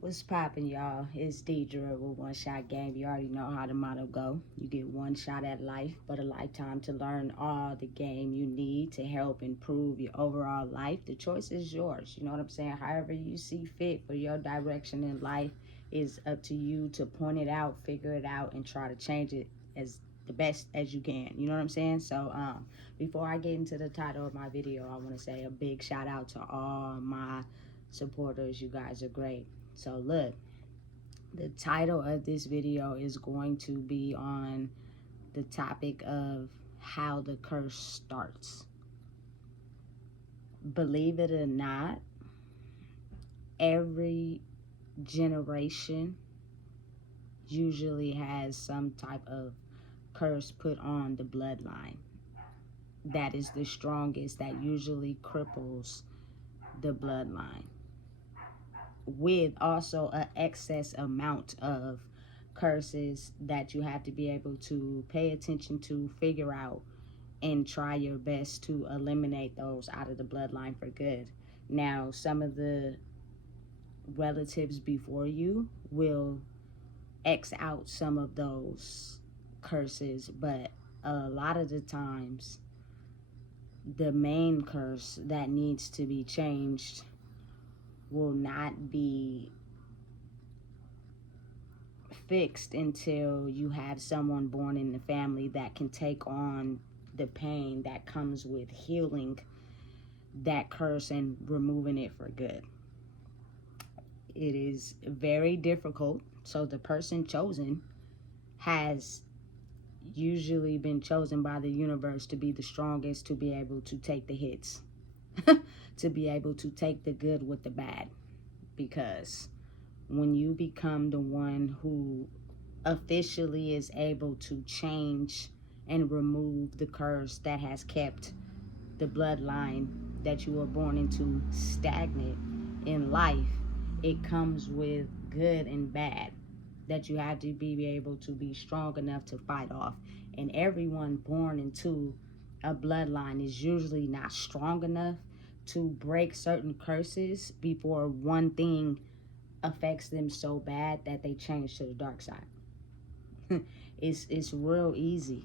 What's poppin', y'all? It's Deidre with One Shot Game. You already know how the motto go. You get one shot at life, but a lifetime to learn all the game you need to help improve your overall life. The choice is yours. You know what I'm saying? However you see fit for your direction in life is up to you to point it out, figure it out, and try to change it as the best as you can. You know what I'm saying? So, before I get into the title of my video, I want to say a big shout out to all my supporters. You guys are great. So look, the title of this video is going to be on the topic of how the curse starts. Believe it or not, every generation usually has some type of curse put on the bloodline that is the strongest, that usually cripples the bloodline, with also an excess amount of curses that you have to be able to pay attention to, figure out, and try your best to eliminate those out of the bloodline for good. Now, some of the relatives before you will X out some of those curses, but a lot of the times, the main curse that needs to be changed will not be fixed until you have someone born in the family that can take on the pain that comes with healing that curse and removing it for good. It is very difficult. So the person chosen has usually been chosen by the universe to be the strongest, to be able to take the hits, to be able to take the good with the bad. Because when you become the one who officially is able to change and remove the curse that has kept the bloodline that you were born into stagnant in life, it comes with good and bad that you have to be able to be strong enough to fight off. And everyone born into a bloodline is usually not strong enough to break certain curses before one thing affects them so bad that they change to the dark side. It's real easy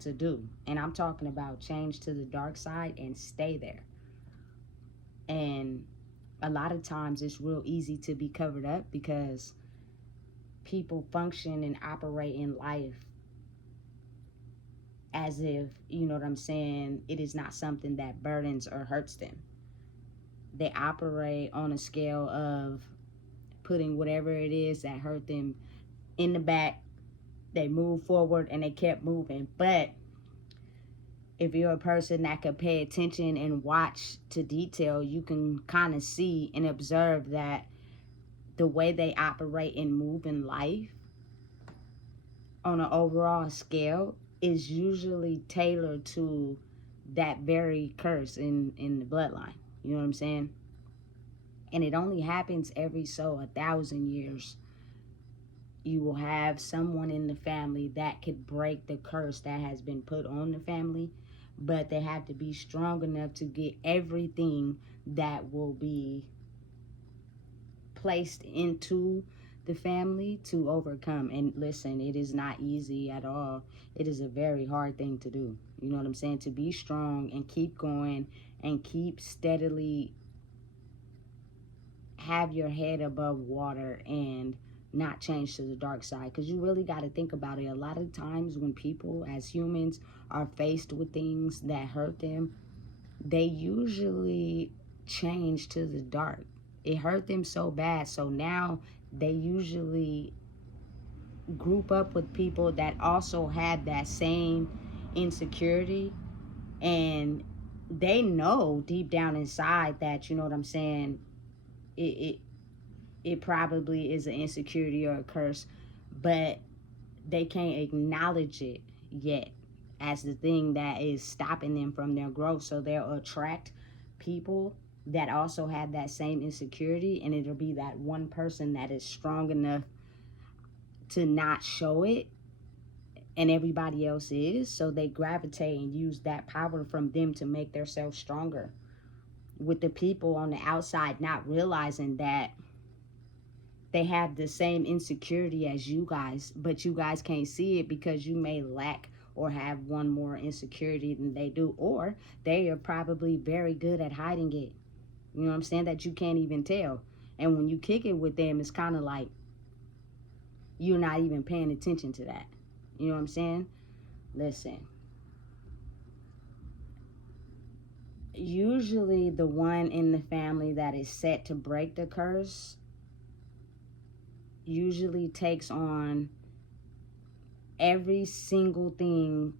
to do, and I'm talking about change to the dark side and stay there. And a lot of times it's real easy to be covered up because people function and operate in life as if, you know what I'm saying, it is not something that burdens or hurts them. They operate on a scale of putting whatever it is that hurt them in the back. They move forward and they kept moving. But if you're a person that could pay attention and watch to detail, you can kind of see and observe that the way they operate and move in life on an overall scale is usually tailored to that very curse in the bloodline. You know what I'm saying? And it only happens every so 1,000 years. You will have someone in the family that could break the curse that has been put on the family, but they have to be strong enough to get everything that will be placed into the family to overcome. And listen, it is not easy at all. It is a very hard thing to do. You know what I'm saying? To be strong and keep going and keep steadily have your head above water and not change to the dark side. Because you really got to think about it. A lot of times when people as humans are faced with things that hurt them, they usually change to the dark. It hurt them so bad, so now they usually group up with people that also have that same insecurity, and they know deep down inside that, you know what I'm saying, it probably is an insecurity or a curse, but they can't acknowledge it yet as the thing that is stopping them from their growth. So they'll attract people that also have that same insecurity, and it'll be that one person that is strong enough to not show it, and everybody else is. So they gravitate and use that power from them to make themselves stronger, with the people on the outside not realizing that they have the same insecurity as you guys, but you guys can't see it because you may lack or have one more insecurity than they do, or they are probably very good at hiding it. You know what I'm saying? That you can't even tell. And when you kick it with them, it's kind of like you're not even paying attention to that. You know what I'm saying? Listen. Usually the one in the family that is set to break the curse usually takes on every single thing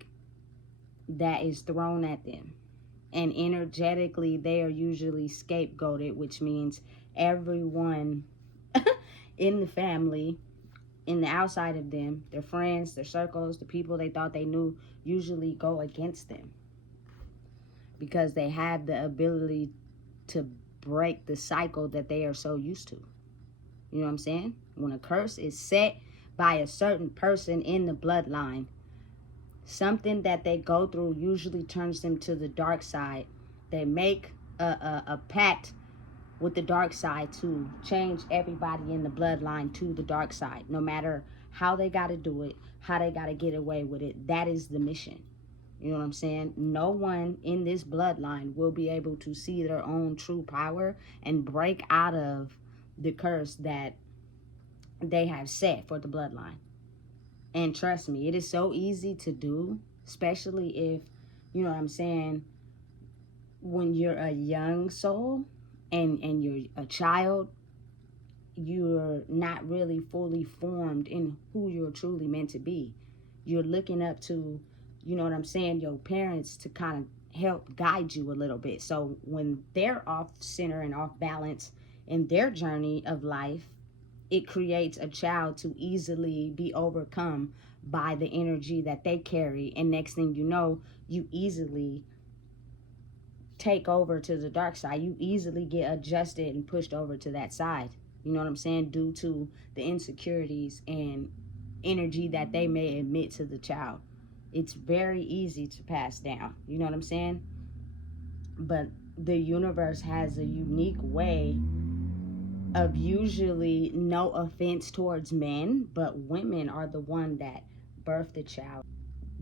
that is thrown at them. And energetically, they are usually scapegoated, which means everyone in the family, in the outside of them, their friends, their circles, the people they thought they knew, usually go against them because they have the ability to break the cycle that they are so used to. You know what I'm saying? When a curse is set by a certain person in the bloodline, something that they go through usually turns them to the dark side. They make a pact with the dark side to change everybody in the bloodline to the dark side. No matter how they got to do it, how they got to get away with it, that is the mission. You know what I'm saying? No one in this bloodline will be able to see their own true power and break out of the curse that they have set for the bloodline. And trust me, it is so easy to do, especially if, you know what I'm saying, when you're a young soul and you're a child, you're not really fully formed in who you're truly meant to be. You're looking up to, you know what I'm saying, your parents to kind of help guide you a little bit. So when they're off center and off balance in their journey of life, it creates a child to easily be overcome by the energy that they carry. And next thing you know, you easily take over to the dark side. You easily get adjusted and pushed over to that side. You know what I'm saying? Due to the insecurities and energy that they may emit to the child. It's very easy to pass down. You know what I'm saying? But the universe has a unique way of, usually, no offense towards men, but women are the one that birth the child.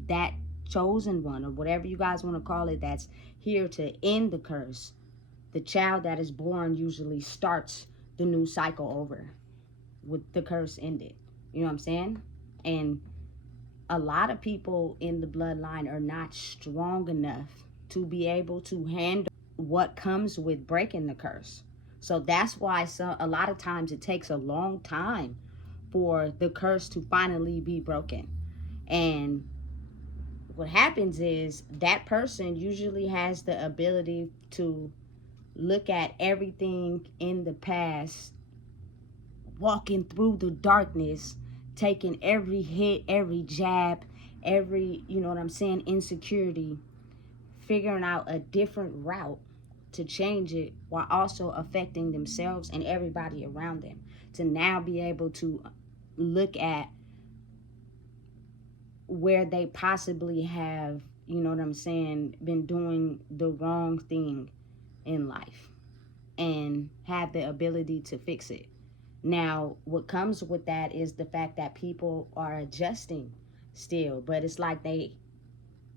That chosen one, or whatever you guys want to call it, that's here to end the curse. The child that is born usually starts the new cycle over with the curse ended. You know what I'm saying? And a lot of people in the bloodline are not strong enough to be able to handle what comes with breaking the curse. So that's why a lot of times it takes a long time for the curse to finally be broken. And what happens is that person usually has the ability to look at everything in the past, walking through the darkness, taking every hit, every jab, every, you know what I'm saying, insecurity, figuring out a different route to change it while also affecting themselves and everybody around them, to now be able to look at where they possibly have, you know what I'm saying, been doing the wrong thing in life and have the ability to fix it. Now, what comes with that is the fact that people are adjusting still, but it's like they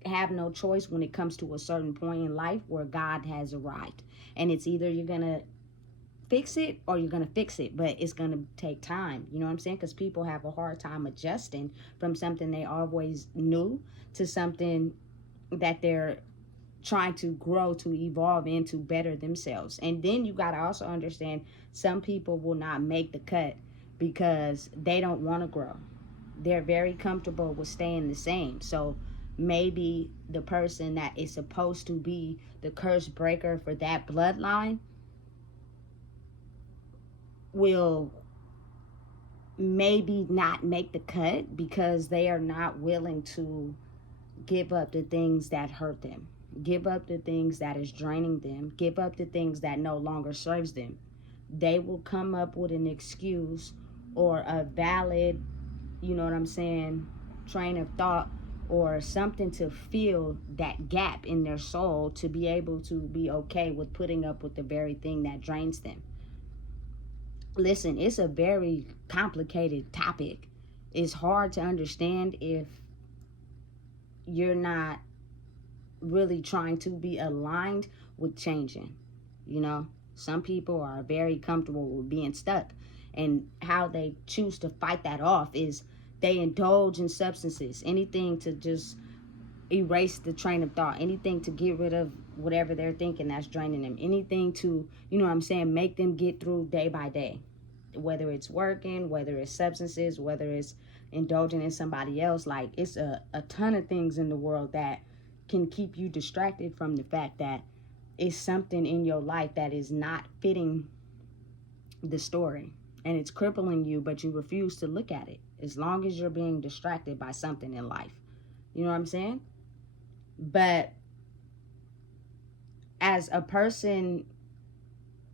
have no choice when it comes to a certain point in life where God has arrived. And it's either you're going to fix it or you're going to fix it, but it's going to take time. You know what I'm saying? Because people have a hard time adjusting from something they always knew to something that they're trying to grow, to evolve into, better themselves. And then you got to also understand, some people will not make the cut because they don't want to grow. They're very comfortable with staying the same. So maybe the person that is supposed to be the curse breaker for that bloodline will maybe not make the cut because they are not willing to give up the things that hurt them, give up the things that is draining them, give up the things that no longer serves them. They will come up with an excuse or a valid, you know what I'm saying, train of thought or something to fill that gap in their soul to be able to be okay with putting up with the very thing that drains them. Listen, it's a very complicated topic. It's hard to understand if you're not really trying to be aligned with changing. You know, some people are very comfortable with being stuck, and how they choose to fight that off is they indulge in substances, anything to just erase the train of thought, anything to get rid of whatever they're thinking that's draining them, anything to, you know what I'm saying, make them get through day by day, whether it's working, whether it's substances, whether it's indulging in somebody else. Like, it's a ton of things in the world that can keep you distracted from the fact that it's something in your life that is not fitting the story, and it's crippling you, but you refuse to look at it as long as you're being distracted by something in life. You know what I'm saying? But as a person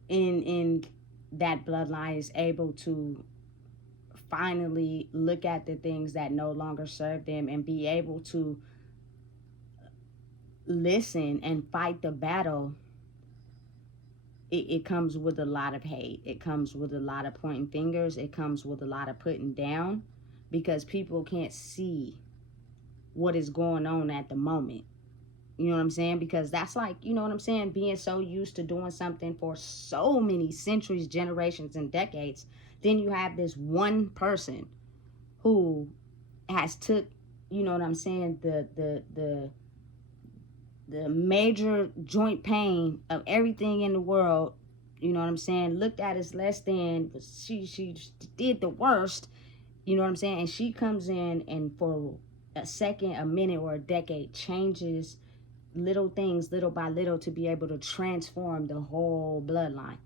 in that bloodline is able to finally look at the things that no longer serve them and be able to listen and fight the battle, it comes with a lot of hate. It comes with a lot of pointing fingers. It comes with a lot of putting down, because people can't see what is going on at the moment. You know what I'm saying? Because that's like, you know what I'm saying, being so used to doing something for so many centuries, generations, and decades. Then you have this one person who has took, you know what I'm saying, the major joint pain of everything in the world, you know what I'm saying, looked at as less than, she did the worst, you know what I'm saying, and she comes in and for a second, a minute, or a decade changes little things little by little to be able to transform the whole bloodline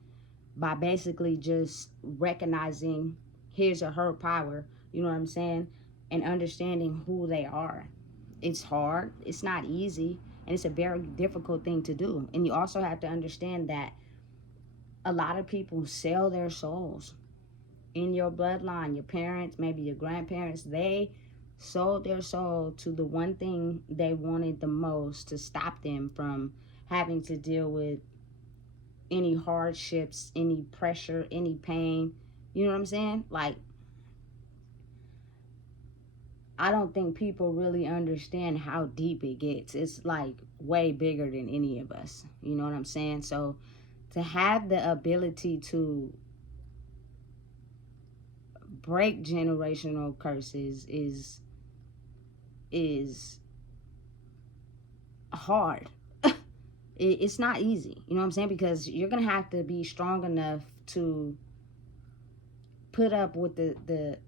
by basically just recognizing his or her power, you know what I'm saying, and understanding who they are. It's hard, it's not easy, and it's a very difficult thing to do. And you also have to understand that a lot of people sell their souls in your bloodline. Your parents, maybe your grandparents, they sold their soul to the one thing they wanted the most to stop them from having to deal with any hardships, any pressure, any pain. You know what I'm saying? Like, I don't think people really understand how deep it gets. It's like way bigger than any of us. You know what I'm saying? So to have the ability to break generational curses is hard. It's not easy. You know what I'm saying? Because you're gonna have to be strong enough to put up with the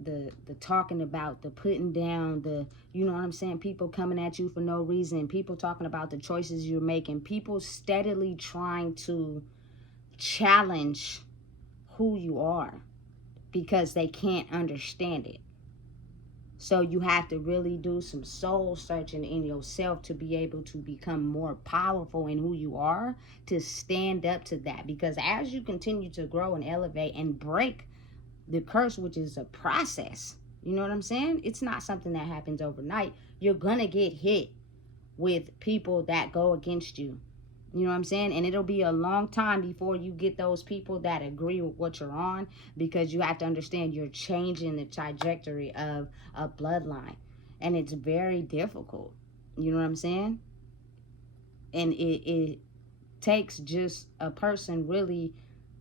talking about, the putting down, the, you know what I'm saying, people coming at you for no reason, people talking about the choices you're making, people steadily trying to challenge who you are because they can't understand it. So you have to really do some soul searching in yourself to be able to become more powerful in who you are, to stand up to that. Because as you continue to grow and elevate and break the curse, which is a process, you know what I'm saying? It's not something that happens overnight. You're gonna get hit with people that go against you. You know what I'm saying? And it'll be a long time before you get those people that agree with what you're on, because you have to understand you're changing the trajectory of a bloodline. And it's very difficult. You know what I'm saying? And it takes just a person really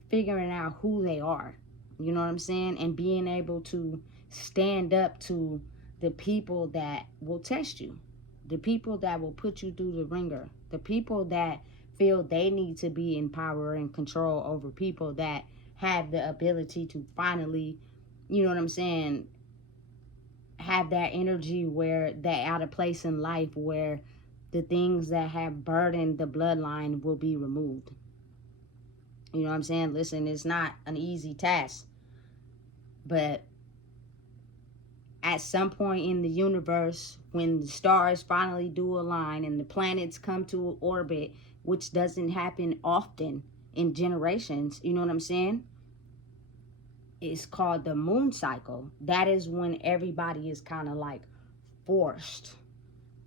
figuring out who they are. You know what I'm saying? And being able to stand up to the people that will test you, the people that will put you through the ringer, the people that feel they need to be in power and control over people that have the ability to finally, you know what I'm saying, have that energy where they're out of place in life, where the things that have burdened the bloodline will be removed. You know what I'm saying? Listen, it's not an easy task, but at some point in the universe, when the stars finally do align and the planets come to orbit, which doesn't happen often in generations, you know what I'm saying? It's called the moon cycle. That is when everybody is kind of like forced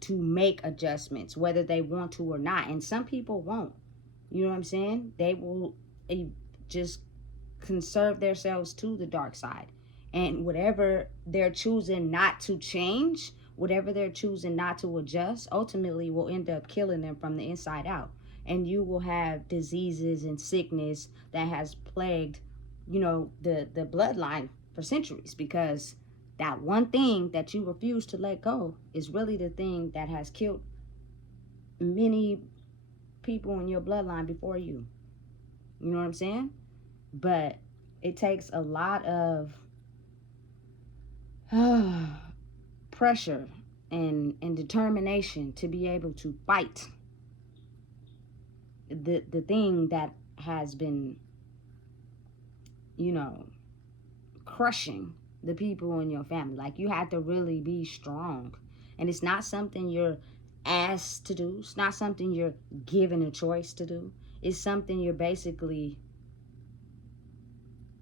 to make adjustments, whether they want to or not. And some people won't. You know what I'm saying? They will just conserve themselves to the dark side. And whatever they're choosing not to change, whatever they're choosing not to adjust, ultimately will end up killing them from the inside out. And you will have diseases and sickness that has plagued, the bloodline for centuries, because that one thing that you refuse to let go is really the thing that has killed many people in your bloodline before you. You know what I'm saying? But it takes a lot of pressure and determination to be able to fight the thing that has been, crushing the people in your family. Like, you have to really be strong. And it's not something you're asked to do. It's not something you're given a choice to do. It's something you're basically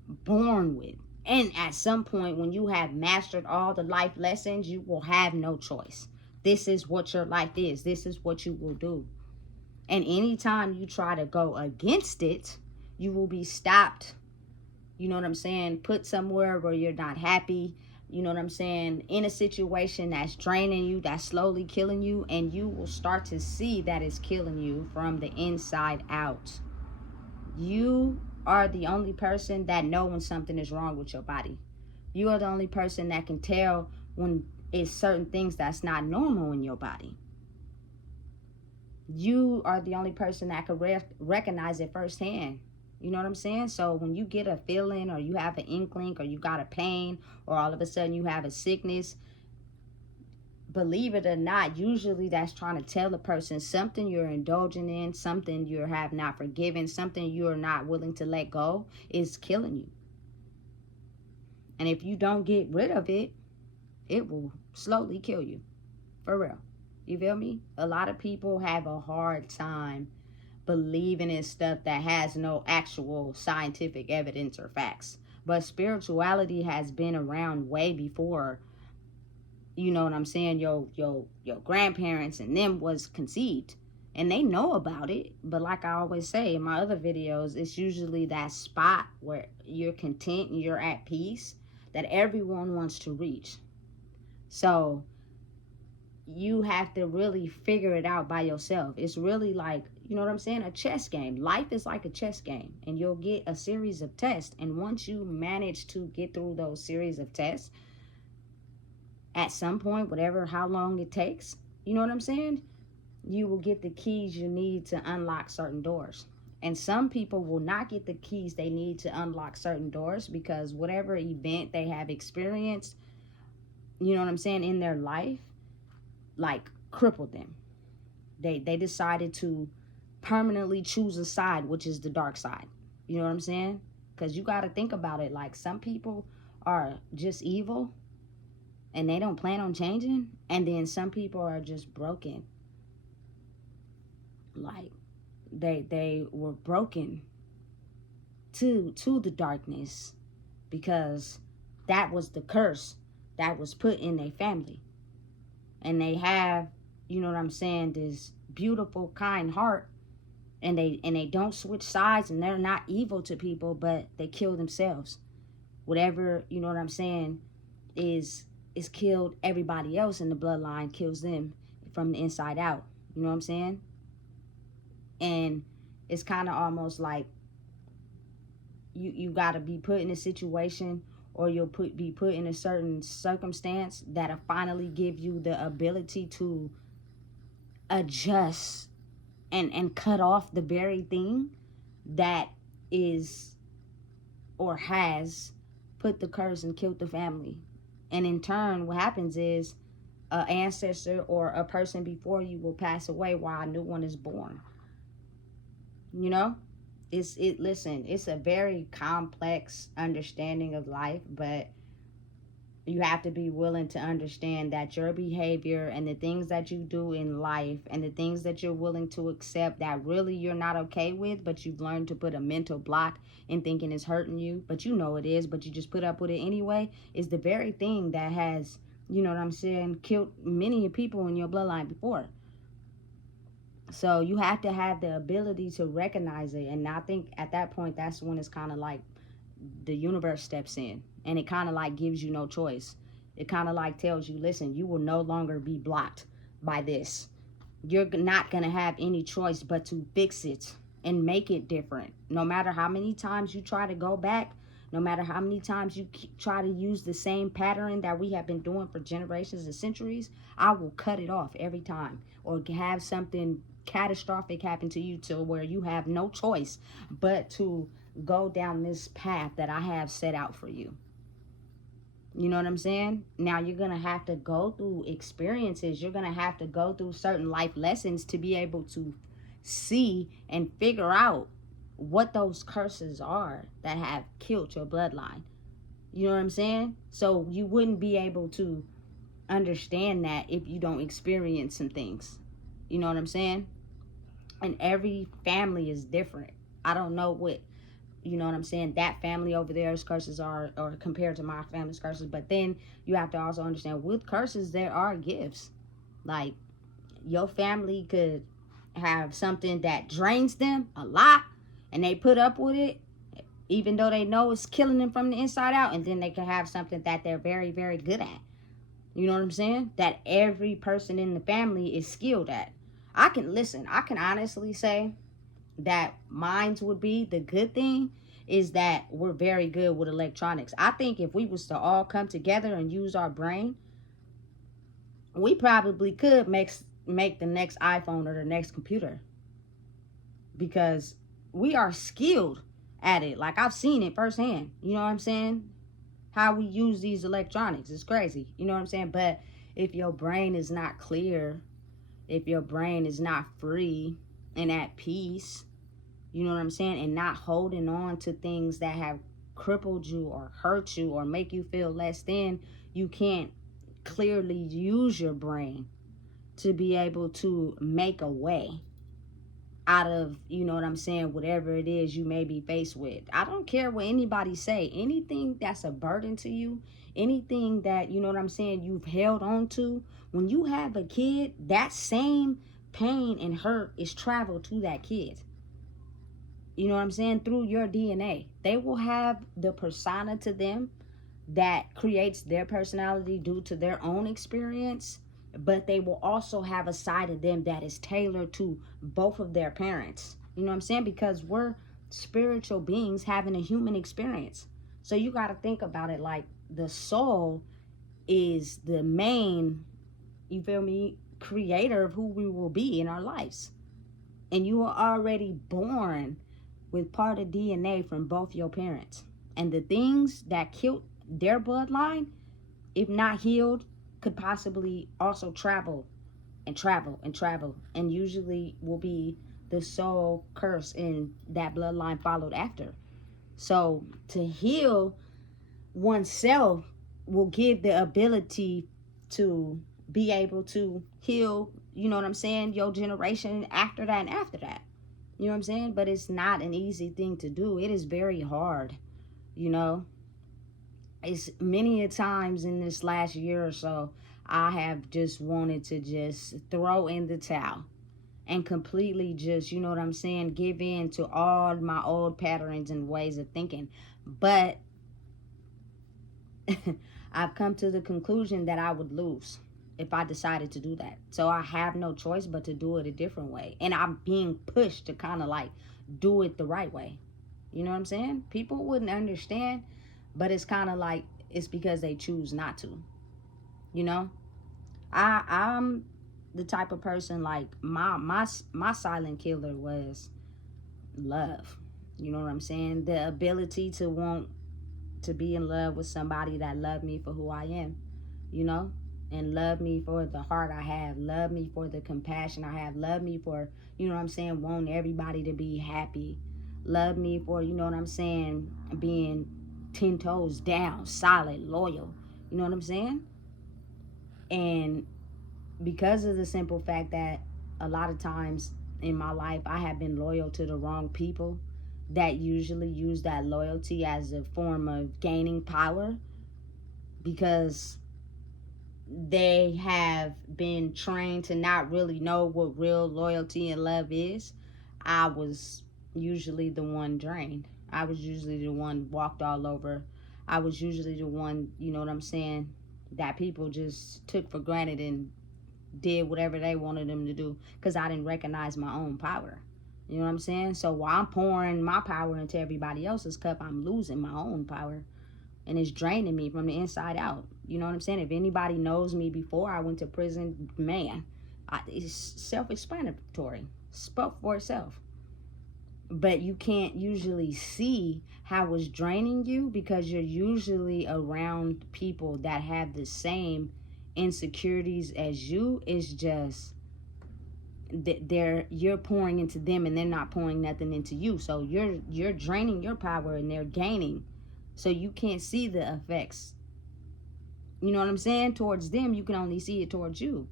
born with. And at some point, when you have mastered all the life lessons, you will have no choice. This is what your life is. This is what you will do. And anytime you try to go against it, you will be stopped. You know what I'm saying? Put somewhere where you're not happy. You know what I'm saying? In a situation that's draining you, that's slowly killing you. And you will start to see that it's killing you from the inside out. You are the only person that know when something is wrong with your body. You are the only person that can tell when it's certain things that's not normal in your body. You are the only person that can recognize it firsthand. You know what I'm saying? So when you get a feeling, or you have an inkling, or you got a pain, or all of a sudden you have a sickness, believe it or not, usually that's trying to tell a person something you're indulging in, something you have not forgiven, something you're not willing to let go is killing you. And if you don't get rid of it, it will slowly kill you. For real. You feel me? A lot of people have a hard time believing in stuff that has no actual scientific evidence or facts. But spirituality has been around way before, you know what I'm saying, your grandparents and them was conceived. And they know about it. But like I always say in my other videos, it's usually that spot where you're content and you're at peace that everyone wants to reach. So you have to really figure it out by yourself. It's really like, you know what I'm saying, a chess game. Life is like a chess game, and you'll get a series of tests. And once you manage to get through those series of tests, at some point, how long it takes, you know what I'm saying, you will get the keys you need to unlock certain doors. And some people will not get the keys they need to unlock certain doors because whatever event they have experienced, you know what I'm saying, in their life, like, crippled them. They decided to permanently choose a side, which is the dark side. You know what I'm saying? Because you got to think about it. Like, some people are just evil and they don't plan on changing. And then some people are just broken. Like, they were broken to the darkness because that was the curse that was put in their family. And they have, you know what I'm saying, this beautiful, kind heart, and they don't switch sides, and they're not evil to people, but they kill themselves. Whatever, you know what I'm saying, is killed everybody else in the bloodline, kills them from the inside out. You know what I'm saying? And it's kind of almost like you got to be put in a situation, or you'll be put in a certain circumstance that'll finally give you the ability to adjust and cut off the very thing that is or has put the curse and killed the family. And in turn, what happens is an ancestor or a person before you will pass away while a new one is born. You know? Listen, it's a very complex understanding of life, but you have to be willing to understand that your behavior and the things that you do in life and the things that you're willing to accept that really you're not okay with, but you've learned to put a mental block in thinking it's hurting you, but you know it is, but you just put up with it anyway, is the very thing that has, you know what I'm saying, killed many people in your bloodline before. So you have to have the ability to recognize it. And I think at that point, that's when it's kind of like the universe steps in, and it kind of like gives you no choice. It kind of like tells you, listen, you will no longer be blocked by this. You're not going to have any choice but to fix it and make it different. No matter how many times you try to go back, no matter how many times you try to use the same pattern that we have been doing for generations and centuries, I will cut it off every time, or have something catastrophic happen to you to where you have no choice but to go down this path that I have set out for you. You know what I'm saying? Now you're going to have to go through experiences. You're going to have to go through certain life lessons to be able to see and figure out what those curses are that have killed your bloodline. You know what I'm saying? So you wouldn't be able to understand that if you don't experience some things. You know what I'm saying? And every family is different. I don't know what, you know what I'm saying, that family over there's curses are, or compared to my family's curses. But then you have to also understand, with curses there are gifts. Like, your family could have something that drains them a lot, and they put up with it even though they know it's killing them from the inside out. And then they can have something that they're very, very good at. You know what I'm saying? That every person in the family is skilled at. I can honestly say that mine's would be, the good thing is that we're very good with electronics. I think if we was to all come together and use our brain, we probably could make the next iPhone or the next computer, because we are skilled at it. Like, I've seen it firsthand. You know what I'm saying? How we use these electronics is crazy. You know what I'm saying? But if your brain is not clear, if your brain is not free and at peace, you know what I'm saying, and not holding on to things that have crippled you or hurt you or make you feel less than, you can't clearly use your brain to be able to make a way out of, you know what I'm saying, whatever it is you may be faced with. I don't care what anybody say. Anything that's a burden to you, anything that, you know what I'm saying, you've held on to, when you have a kid, that same pain and hurt is traveled to that kid. You know what I'm saying? Through your DNA. They will have the persona to them that creates their personality due to their own experience, but they will also have a side of them that is tailored to both of their parents. You know what I'm saying? Because we're spiritual beings having a human experience. So you got to think about it like the soul is the main, you feel me, creator of who we will be in our lives. And you are already born with part of DNA from both your parents. And the things that killed their bloodline, if not healed, could possibly also travel and travel and travel, and usually will be the soul curse in that bloodline followed after. So to heal oneself will give the ability to be able to heal, you know what I'm saying, your generation after that and after that. You know what I'm saying? But it's not an easy thing to do. It is very hard, you know. It's many a times in this last year or so, I have just wanted to just throw in the towel and completely just, you know what I'm saying, give in to all my old patterns and ways of thinking. But I've come to the conclusion that I would lose if I decided to do that. So I have no choice but to do it a different way. And I'm being pushed to kind of like do it the right way. You know what I'm saying? People wouldn't understand, but it's kind of like it's because they choose not to. You know? I'm the type of person, like my silent killer was love. You know what I'm saying? The ability to want to be in love with somebody that loved me for who I am, you know? And love me for the heart I have, love me for the compassion I have, love me for, you know what I'm saying, wanting everybody to be happy, love me for, you know what I'm saying, being 10 toes down, solid, loyal, you know what I'm saying? And because of the simple fact that a lot of times in my life I have been loyal to the wrong people that usually use that loyalty as a form of gaining power, because they have been trained to not really know what real loyalty and love is, I was usually the one drained. I was usually the one walked all over. I was usually the one, you know what I'm saying, that people just took for granted and did whatever they wanted them to do because I didn't recognize my own power. You know what I'm saying? So while I'm pouring my power into everybody else's cup, I'm losing my own power. And it's draining me from the inside out. You know what I'm saying? If anybody knows me before I went to prison, man, it's self-explanatory. Spoke for itself. But you can't usually see how it's draining you because you're usually around people that have the same insecurities as you. It's just you're pouring into them and they're not pouring nothing into you. So you're draining your power and they're gaining. So you can't see the effects. You know what I'm saying? Towards them, you can only see it towards you.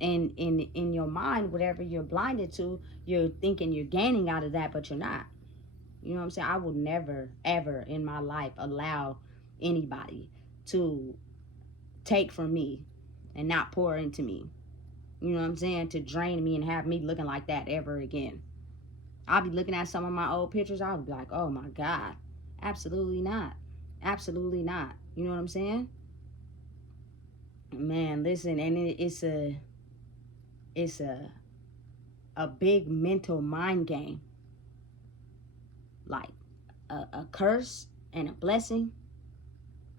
And in your mind, whatever you're blinded to, you're thinking you're gaining out of that, but you're not. You know what I'm saying? I will never, ever in my life allow anybody to take from me and not pour into me. You know what I'm saying? To drain me and have me looking like that ever again. I'll be looking at some of my old pictures. I'll be like, oh my God. Absolutely not. Absolutely not. You know what I'm saying? Man, listen, and it's a big mental mind game. Like a curse and a blessing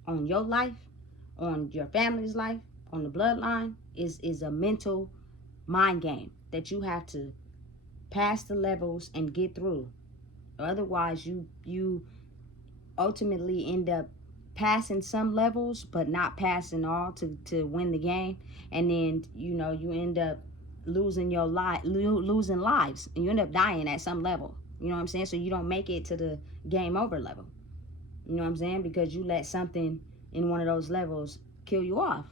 on your life, on your family's life, on the bloodline is a mental mind game that you have to pass the levels and get through. Otherwise, you ultimately end up passing some levels but not passing all to win the game, and then you end up losing losing lives, and you end up dying at some level. You know what I'm saying? So you don't make it to the game over level. You know what I'm saying? Because you let something in one of those levels kill you off.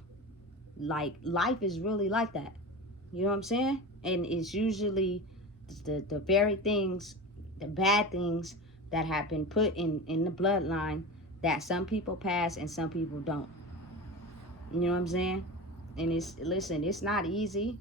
Like, life is really like that. You know what I'm saying? And it's usually the very things, the bad things that have been put in the bloodline that some people pass and some people don't. You know what I'm saying? And it's not easy.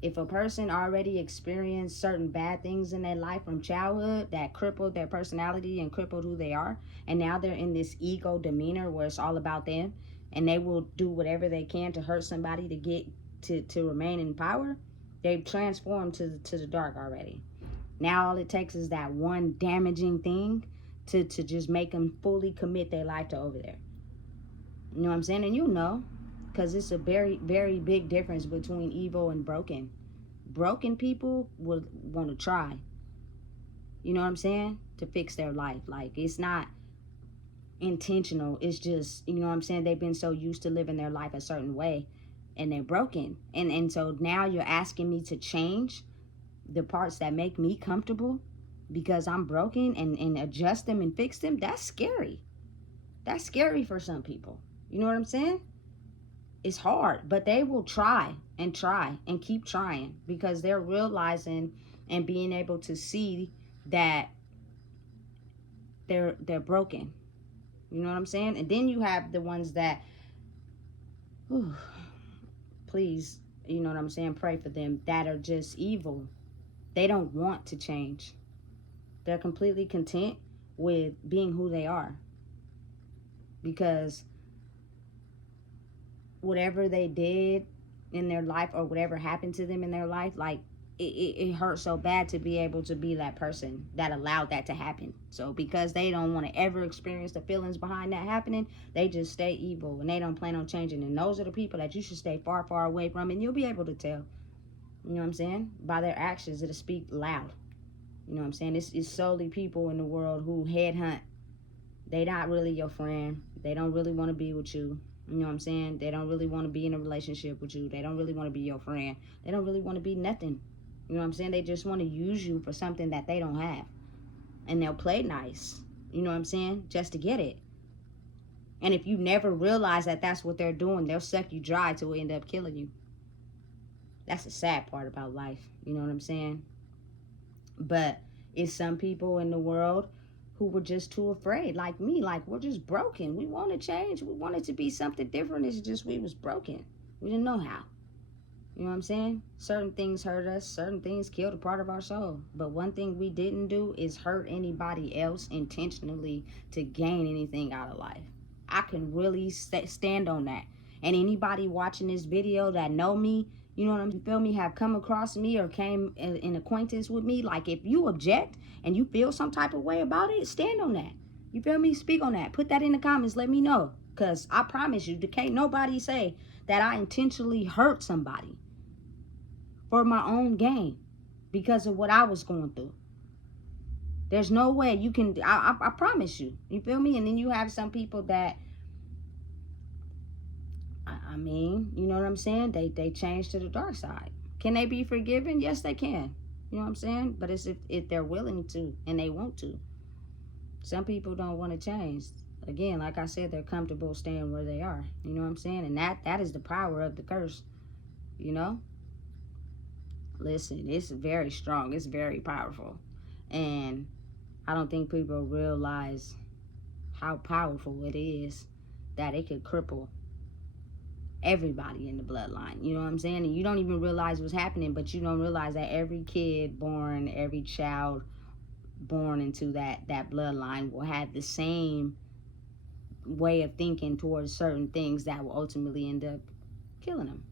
If a person already experienced certain bad things in their life from childhood that crippled their personality and crippled who they are, and now they're in this ego demeanor where it's all about them, and they will do whatever they can to hurt somebody to get to remain in power, they've transformed to the dark already. Now all it takes is that one damaging thing to just make them fully commit their life to over there. You know what I'm saying? And because it's a very, very big difference between evil and broken. Broken people will want to try, you know what I'm saying, to fix their life. Like, it's not intentional. It's just, you know what I'm saying, they've been so used to living their life a certain way, and they're broken. And so now you're asking me to change the parts that make me comfortable because I'm broken and adjust them and fix them. That's scary. That's scary for some people. You know what I'm saying? It's hard, but they will try and keep trying because they're realizing and being able to see that they're broken. You know what I'm saying? And then you have the ones that, please, you know what I'm saying, pray for them, that are just evil. They don't want to change. They're completely content with being who they are. Because whatever they did in their life or whatever happened to them in their life, like, it hurts so bad to be able to be that person that allowed that to happen. So because they don't want to ever experience the feelings behind that happening, they just stay evil and they don't plan on changing. And those are the people that you should stay far, far away from, and you'll be able to tell. You know what I'm saying? By their actions, it'll speak loud. You know what I'm saying? It's solely people in the world who headhunt. They not really your friend. They don't really want to be with you. You know what I'm saying? They don't really want to be in a relationship with you. They don't really want to be your friend. They don't really want to be nothing. You know what I'm saying? They just want to use you for something that they don't have. And they'll play nice. You know what I'm saying? Just to get it. And if you never realize that that's what they're doing, they'll suck you dry till it end up killing you. That's the sad part about life. You know what I'm saying? But it's some people in the world who were just too afraid, like me. Like, we're just broken. We want to change. We want it to be something different. It's just we was broken. We didn't know how. You know what I'm saying? Certain things hurt us, certain things killed a part of our soul. But one thing we didn't do is hurt anybody else intentionally to gain anything out of life. I can really stand on that. And anybody watching this video that know me, you know what I'm feel me, have come across me or came in acquaintance with me, like if you object and you feel some type of way about it, stand on that. You feel me? Speak on that. Put that in the comments. Let me know. Because I promise you, can't nobody say that I intentionally hurt somebody for my own gain because of what I was going through. There's no way you can, I promise you. You feel me? And then you have some people that, I mean, you know what I'm saying? They change to the dark side. Can they be forgiven? Yes, they can. You know what I'm saying? But it's if they're willing to and they want to. Some people don't want to change. Again, like I said, they're comfortable staying where they are. You know what I'm saying? And that is the power of the curse. You know? Listen, it's very strong. It's very powerful. And I don't think people realize how powerful it is that it could cripple everybody in the bloodline. You know what I'm saying? And you don't even realize what's happening, but you don't realize that every kid born, every child born into that bloodline will have the same way of thinking towards certain things that will ultimately end up killing them.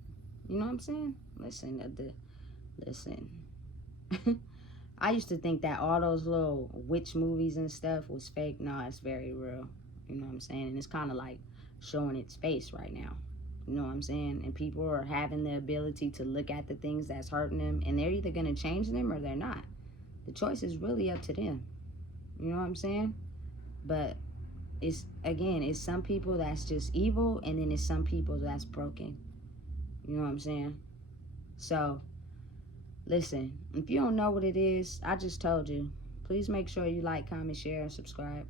You know what I'm saying? Listen. I used to think that all those little witch movies and stuff was fake. No, it's very real. You know what I'm saying? And it's kind of like showing its face right now. You know what I'm saying? And people are having the ability to look at the things that's hurting them, and they're either going to change them or they're not. The choice is really up to them. You know what I'm saying? But it's some people that's just evil, and then it's some people that's broken. You know what I'm saying? So, listen, if you don't know what it is, I just told you. Please make sure you like, comment, share, and subscribe.